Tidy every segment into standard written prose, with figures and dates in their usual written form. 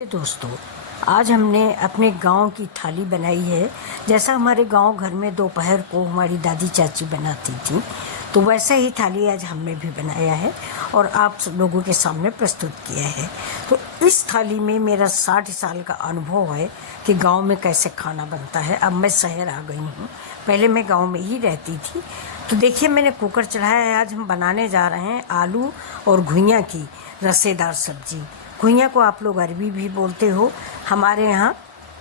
दोस्तों, आज हमने अपने गांव की थाली बनाई है। जैसा हमारे गांव घर में दोपहर को हमारी दादी चाची बनाती थी, तो वैसा ही थाली आज हमने भी बनाया है और आप सब लोगों के सामने प्रस्तुत किया है। तो इस थाली में मेरा 60 साल का अनुभव है कि गांव में कैसे खाना बनता है। अब मैं शहर आ गई हूँ, पहले मैं गांव में ही रहती थी। तो देखिए, मैंने कुकर चढ़ाया है। आज हम बनाने जा रहे हैं आलू और घुइयाँ की रसेदार सब्जी। घुइयाँ को आप लोग अरबी भी बोलते हो, हमारे यहाँ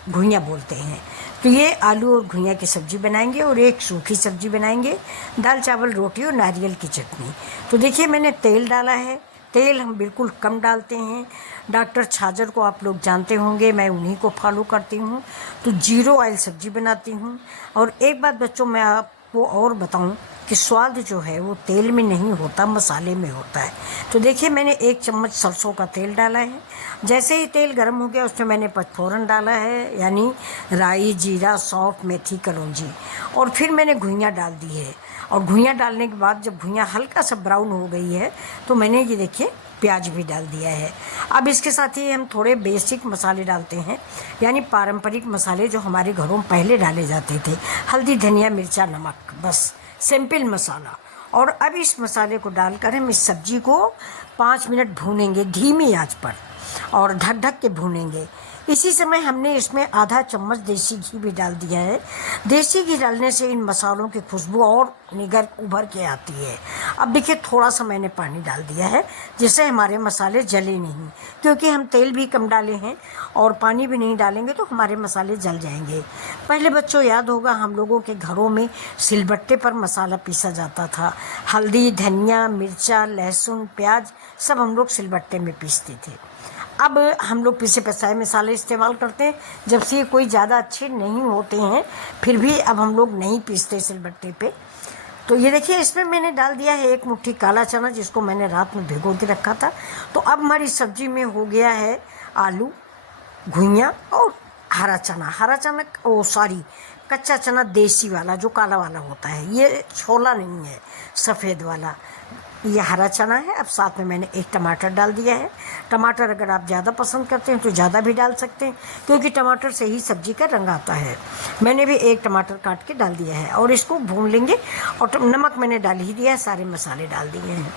घुइयाँ बोलते हैं। तो ये आलू और घुइयाँ की सब्ज़ी बनाएंगे और एक सूखी सब्ज़ी बनाएंगे, दाल चावल रोटी और नारियल की चटनी। तो देखिए, मैंने तेल डाला है। तेल हम बिल्कुल कम डालते हैं। डॉक्टर छाजर को आप लोग जानते होंगे, मैं उन्हीं को फॉलो करती हूँ। तो जीरो ऑयल सब्ज़ी बनाती हूँ। और एक बात बच्चों, मैं आपको और बताऊँ कि स्वाद जो है वो तेल में नहीं होता, मसाले में होता है। तो देखिए, मैंने 1 चम्मच सरसों का तेल डाला है। जैसे ही तेल गर्म हो गया, उसमें मैंने पचफोरन डाला है, यानी राई, जीरा, सौंफ, मेथी, कलौंजी। और फिर मैंने घुइयाँ डाल दी है। और घुइयाँ डालने के बाद जब घुइयाँ हल्का सा ब्राउन हो गई है, तो मैंने ये देखिए प्याज भी डाल दिया है। अब इसके साथ ही हम थोड़े बेसिक मसाले डालते हैं, यानी पारंपरिक मसाले जो हमारे घरों में पहले डाले जाते थे। हल्दी, धनिया, मिर्चा, नमक, बस सिंपल मसाला। और अब इस मसाले को डालकर हम इस सब्जी को 5 मिनट भूनेंगे धीमी आंच पर, और ढक ढक के भूनेंगे। इसी समय हमने इसमें आधा चम्मच देसी घी भी डाल दिया है। देसी घी डालने से इन मसालों की खुशबू और निगर उभर के आती है। अब देखिए, थोड़ा सा मैंने पानी डाल दिया है, जिससे हमारे मसाले जले नहीं, क्योंकि हम तेल भी कम डाले हैं और पानी भी नहीं डालेंगे तो हमारे मसाले जल जाएंगे। पहले बच्चों याद होगा, हम लोगों के घरों में सिलबट्टे पर मसाला पीसा जाता था। हल्दी, धनिया, मिर्चा, लहसुन, प्याज सब हम लोग सिलबट्टे में पीसते थे। अब हम लोग पिसे पिसाए मसाले इस्तेमाल करते हैं, जब से कोई ज़्यादा अच्छे नहीं होते हैं, फिर भी अब हम लोग नहीं पीसते सिलबट्टे पे। तो ये देखिए, इसमें मैंने डाल दिया है 1 मुट्ठी काला चना, जिसको मैंने रात में भिगो के रखा था। तो अब हमारी सब्जी में हो गया है आलू, घुइयाँ और हरा चना। कच्चा चना देसी वाला, जो काला वाला होता है, ये छोला नहीं है, सफ़ेद वाला, ये हरा चना है। अब साथ में मैंने 1 टमाटर डाल दिया है। टमाटर अगर आप ज़्यादा पसंद करते हैं तो ज़्यादा भी डाल सकते हैं, क्योंकि टमाटर से ही सब्जी का रंग आता है। मैंने भी 1 टमाटर काट के डाल दिया है और इसको भून लेंगे। और नमक मैंने डाल ही दिया है, सारे मसाले डाल दिए हैं।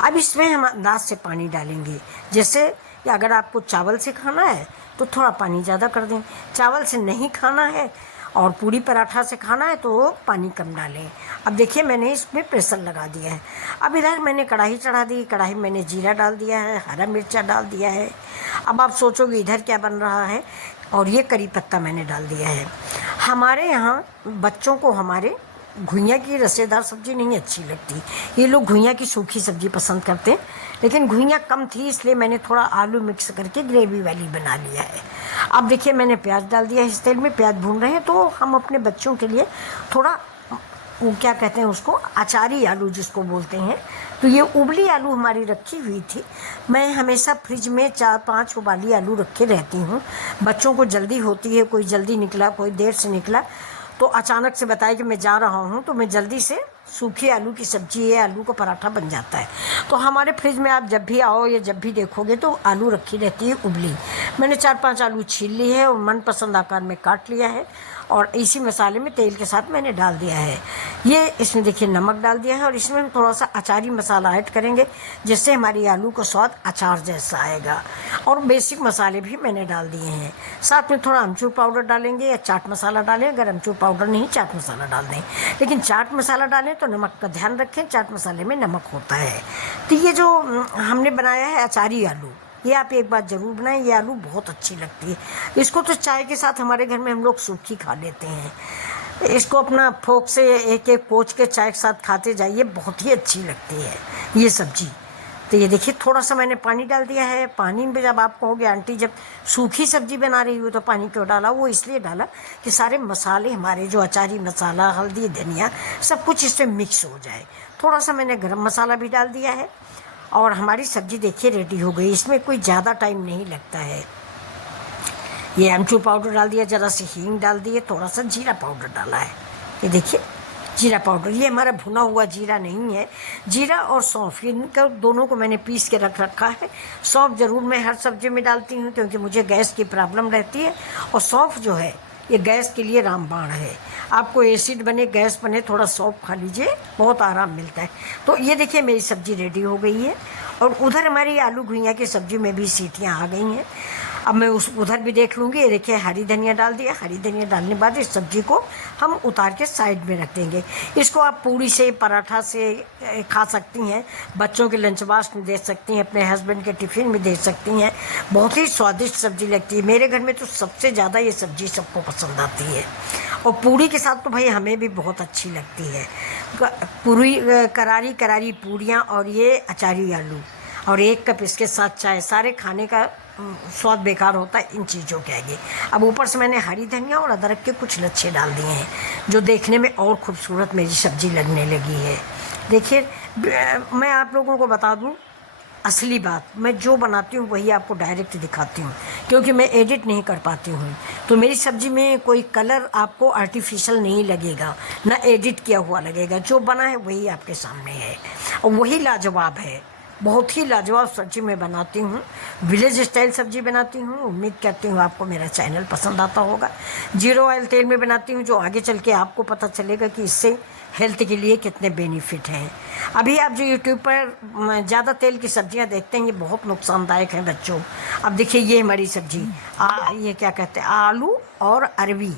अब इसमें हम अंदाज से पानी डालेंगे, जैसे कि अगर आपको चावल से खाना है तो थोड़ा पानी ज़्यादा कर दें, चावल से नहीं खाना है और पूरी पराठा से खाना है तो पानी कम डालें। अब देखिए, मैंने इसमें प्रेशर लगा दिया है। अब इधर मैंने कढ़ाई चढ़ा दी। कढ़ाई में मैंने जीरा डाल दिया है, हरा मिर्चा डाल दिया है। अब आप सोचोगे इधर क्या बन रहा है, और ये करी पत्ता मैंने डाल दिया है। हमारे यहाँ बच्चों को हमारे घुइयाँ की रसेदार सब्ज़ी नहीं अच्छी लगती, ये लोग घुइयाँ की सूखी सब्ज़ी पसंद करते हैं। लेकिन घुइयाँ कम थी, इसलिए मैंने थोड़ा आलू मिक्स करके ग्रेवी वाली बना लिया है। अब देखिए, मैंने प्याज डाल दिया है। इस तेल में प्याज भून रहे हैं, तो हम अपने बच्चों के लिए थोड़ा, वो क्या कहते हैं उसको, अचारी आलू जिसको बोलते हैं। तो ये उबली आलू हमारी रखी हुई थी। मैं हमेशा फ्रिज में 4-5 उबाली आलू रखे रहती हूँ। बच्चों को जल्दी होती है, कोई जल्दी निकला, कोई देर से निकला, तो अचानक से बताया कि मैं जा रहा हूँ, तो मैं जल्दी से सूखी आलू की सब्ज़ी है, आलू का पराठा बन जाता है। तो हमारे फ्रिज में आप जब भी आओ या जब भी देखोगे तो आलू रखी रहती है उबली। मैंने 4-5 आलू छील ली है और मनपसंद आकार में काट लिया है, और इसी मसाले में तेल के साथ मैंने डाल दिया है। ये इसमें देखिए नमक डाल दिया है, और इसमें हम थोड़ा सा अचारी मसाला ऐड करेंगे, जिससे हमारी आलू का स्वाद अचार जैसा आएगा। और बेसिक मसाले भी मैंने डाल दिए हैं। साथ में थोड़ा अमचूर पाउडर डालेंगे या चाट मसाला डालें। अगर अमचूर पाउडर नहीं, चाट मसाला डाल दें, लेकिन चाट मसाला डालें तो नमक का ध्यान रखें, चाट मसाले में नमक होता है। तो ये जो हमने बनाया है अचारी आलू, ये आप एक बार ज़रूर बनाएं। ये आलू बहुत अच्छी लगती है। इसको तो चाय के साथ हमारे घर में हम लोग सूखी खा लेते हैं। इसको अपना फोक से एक पोंछ के चाय के साथ खाते जाइए, बहुत ही अच्छी लगती है ये सब्ज़ी। तो ये देखिए, थोड़ा सा मैंने पानी डाल दिया है। पानी में जब आप कहोगे आंटी जब सूखी सब्ज़ी बना रही हो तो पानी क्यों डाला, वो इसलिए डाला कि सारे मसाले हमारे जो अचारी मसाला, हल्दी, धनिया, सब कुछ इसमें मिक्स हो जाए। थोड़ा सा मैंने गरम मसाला भी डाल दिया है, और हमारी सब्ज़ी देखिए रेडी हो गई। इसमें कोई ज़्यादा टाइम नहीं लगता है। ये अमचूर पाउडर डाल दिया, ज़रा सी हींग डाल दिए, थोड़ा सा जीरा पाउडर डाला है। ये देखिए जीरा पाउडर, ये हमारा भुना हुआ जीरा नहीं है, जीरा और सौंफ इनका दोनों को मैंने पीस के रख रखा है। सौंफ ज़रूर मैं हर सब्जी में डालती हूँ क्योंकि मुझे गैस की प्रॉब्लम रहती है, और सौंफ जो है ये गैस के लिए रामबाण है। आपको एसिड बने, गैस बने, थोड़ा सौंफ खा लीजिए, बहुत आराम मिलता है। तो ये देखिए मेरी सब्ज़ी रेडी हो गई है, और उधर हमारी आलू घुइयाँ की सब्ज़ी में भी सीटियाँ आ गई हैं। अब मैं उधर भी देख लूँगी। ये देखिए हरी धनिया डाल दिया। हरी धनिया डालने के बाद इस सब्ज़ी को हम उतार के साइड में रख देंगे। इसको आप पूड़ी से, पराठा से खा सकती हैं, बच्चों के लंच बॉक्स में दे सकती हैं, अपने हस्बैंड के टिफ़िन में दे सकती हैं। बहुत ही स्वादिष्ट सब्ज़ी लगती है। मेरे घर में तो सबसे ज़्यादा ये सब्ज़ी सबको पसंद आती है, और पूड़ी के साथ तो भाई हमें भी बहुत अच्छी लगती है। पूरी करारी करारी पूड़ियाँ और ये अचारी आलू और 1 कप इसके साथ चाय, सारे खाने का स्वाद बेकार होता है इन चीज़ों के आगे। अब ऊपर से मैंने हरी धनिया और अदरक के कुछ लच्छे डाल दिए हैं, जो देखने में और खूबसूरत मेरी सब्ज़ी लगने लगी है। देखिए मैं आप लोगों को बता दूं, असली बात, मैं जो बनाती हूँ वही आपको डायरेक्ट दिखाती हूँ, क्योंकि मैं एडिट नहीं कर पाती हूँ। तो मेरी सब्ज़ी में कोई कलर आपको आर्टिफिशियल नहीं लगेगा, ना एडिट किया हुआ लगेगा। जो बना है वही आपके सामने है, और वही लाजवाब है। बहुत ही लाजवाब सब्ज़ी मैं बनाती हूँ, विलेज स्टाइल सब्ज़ी बनाती हूँ। उम्मीद करती हूँ आपको मेरा चैनल पसंद आता होगा। 0 ऑयल तेल में बनाती हूँ, जो आगे चल के आपको पता चलेगा कि इससे हेल्थ के लिए कितने बेनिफिट हैं। अभी आप जो यूट्यूब पर ज़्यादा तेल की सब्जियां देखते हैं, ये बहुत नुकसानदायक हैं बच्चों। अब देखिए ये हमारी सब्ज़ी, ये क्या कहते हैं, आलू और अरवी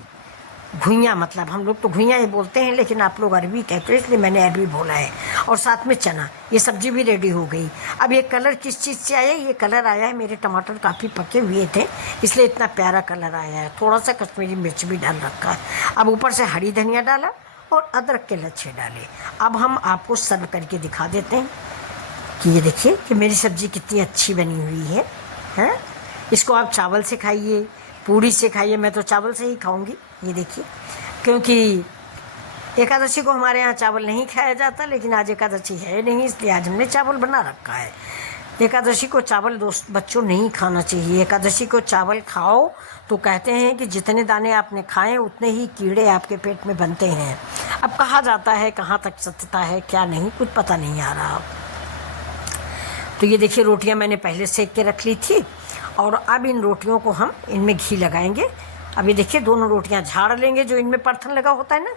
घुइयाँ, मतलब हम लोग तो घुइयाँ ही बोलते हैं, लेकिन आप लोग अरवी कहते हो, इसलिए मैंने अरवी बोला है। और साथ में चना, ये सब्ज़ी भी रेडी हो गई। अब ये कलर किस चीज़ से आया? ये कलर आया है, मेरे टमाटर काफ़ी पके हुए थे, इसलिए इतना प्यारा कलर आया है। थोड़ा सा कश्मीरी मिर्च भी डाल रखा है। अब ऊपर से हरी धनिया डाला और अदरक के लच्छे डाले। अब हम आपको सर्व करके दिखा देते हैं कि ये देखिए कि मेरी सब्ज़ी कितनी अच्छी बनी हुई है, हैं? इसको आप चावल से खाइए, पूड़ी से खाइए। मैं तो चावल से ही खाऊंगी, ये देखिए, क्योंकि एकादशी को हमारे यहाँ चावल नहीं खाया जाता, लेकिन आज एकादशी है नहीं, इसलिए आज हमने चावल बना रखा है। एकादशी को चावल दोस्त बच्चों नहीं खाना चाहिए। एकादशी को चावल खाओ तो कहते हैं कि जितने दाने आपने खाए उतने ही कीड़े आपके पेट में बनते हैं। अब कहा जाता है, कहाँ तक सत्यता है क्या नहीं, कुछ पता नहीं आ रहा। तो ये देखिए रोटियां मैंने पहले सेक के रख ली थी, और अब इन रोटियों को हम इनमें घी लगाएंगे। अभी देखिए दोनों रोटियां झाड़ लेंगे, जो इनमें परथन लगा होता है ना,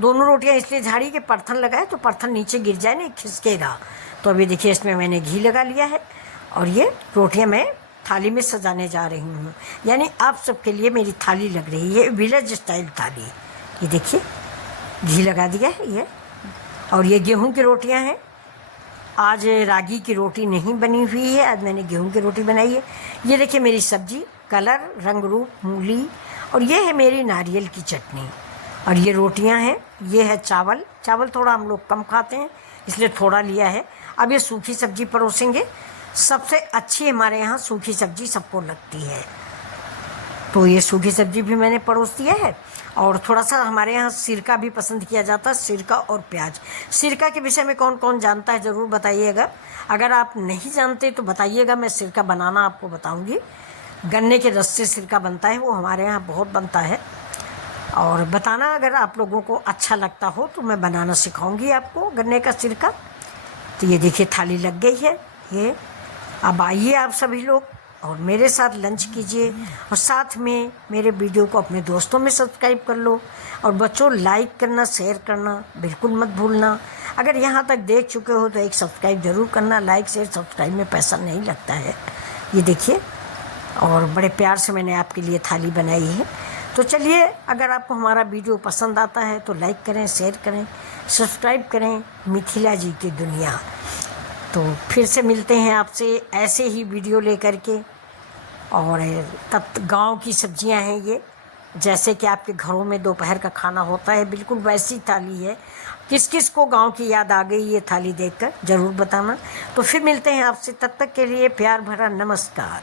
दोनों रोटियां इसलिए झाड़ी के परथन लगाए तो परथन नीचे गिर जाए, नहीं खिसकेगा। तो अभी देखिए इसमें मैंने घी लगा लिया है, और ये रोटियां मैं थाली में सजाने जा रही हूँ। यानी आप सबके लिए मेरी थाली लग रही है, विलेज स्टाइल थाली। ये देखिए घी लगा दिया है ये, और ये गेहूँ की रोटियाँ हैं। आज रागी की रोटी नहीं बनी हुई है, आज मैंने गेहूं की रोटी बनाई है। ये देखिए मेरी सब्जी, कलर, रंग रूप, मूली, और ये है मेरी नारियल की चटनी, और ये रोटियां हैं। ये है चावल, चावल थोड़ा हम लोग कम खाते हैं इसलिए थोड़ा लिया है। अब ये सूखी सब्जी परोसेंगे। सबसे अच्छी हमारे यहाँ सूखी सब्जी सबको लगती है, तो ये सूखी सब्जी भी मैंने परोस दिया है। और थोड़ा सा हमारे यहाँ सिरका भी पसंद किया जाता है, सिरका और प्याज। सिरका के विषय में कौन कौन जानता है ज़रूर बताइएगा। अगर आप नहीं जानते तो बताइएगा, मैं सिरका बनाना आपको बताऊंगी। गन्ने के रस से सिरका बनता है, वो हमारे यहाँ बहुत बनता है, और बताना अगर आप लोगों को अच्छा लगता हो तो मैं बनाना सिखाऊंगी आपको गन्ने का सिरका। तो ये देखिए थाली लग गई है ये। अब आइए आप सभी लोग और मेरे साथ लंच कीजिए, और साथ में मेरे वीडियो को अपने दोस्तों में सब्सक्राइब कर लो। और बच्चों लाइक करना, शेयर करना बिल्कुल मत भूलना। अगर यहाँ तक देख चुके हो तो एक सब्सक्राइब ज़रूर करना। लाइक शेयर सब्सक्राइब में पैसा नहीं लगता है। ये देखिए, और बड़े प्यार से मैंने आपके लिए थाली बनाई है। तो चलिए, अगर आपको हमारा वीडियो पसंद आता है तो लाइक करें, शेयर करें, सब्सक्राइब करें। मिथिला जी की दुनिया। तो फिर से मिलते हैं आपसे ऐसे ही वीडियो लेकर के। और तब गांव की सब्जियां हैं ये, जैसे कि आपके घरों में दोपहर का खाना होता है, बिल्कुल वैसी थाली है। किस किस को गांव की याद आ गई ये थाली देखकर ज़रूर बताना। तो फिर मिलते हैं आपसे, तब तक के लिए प्यार भरा नमस्कार।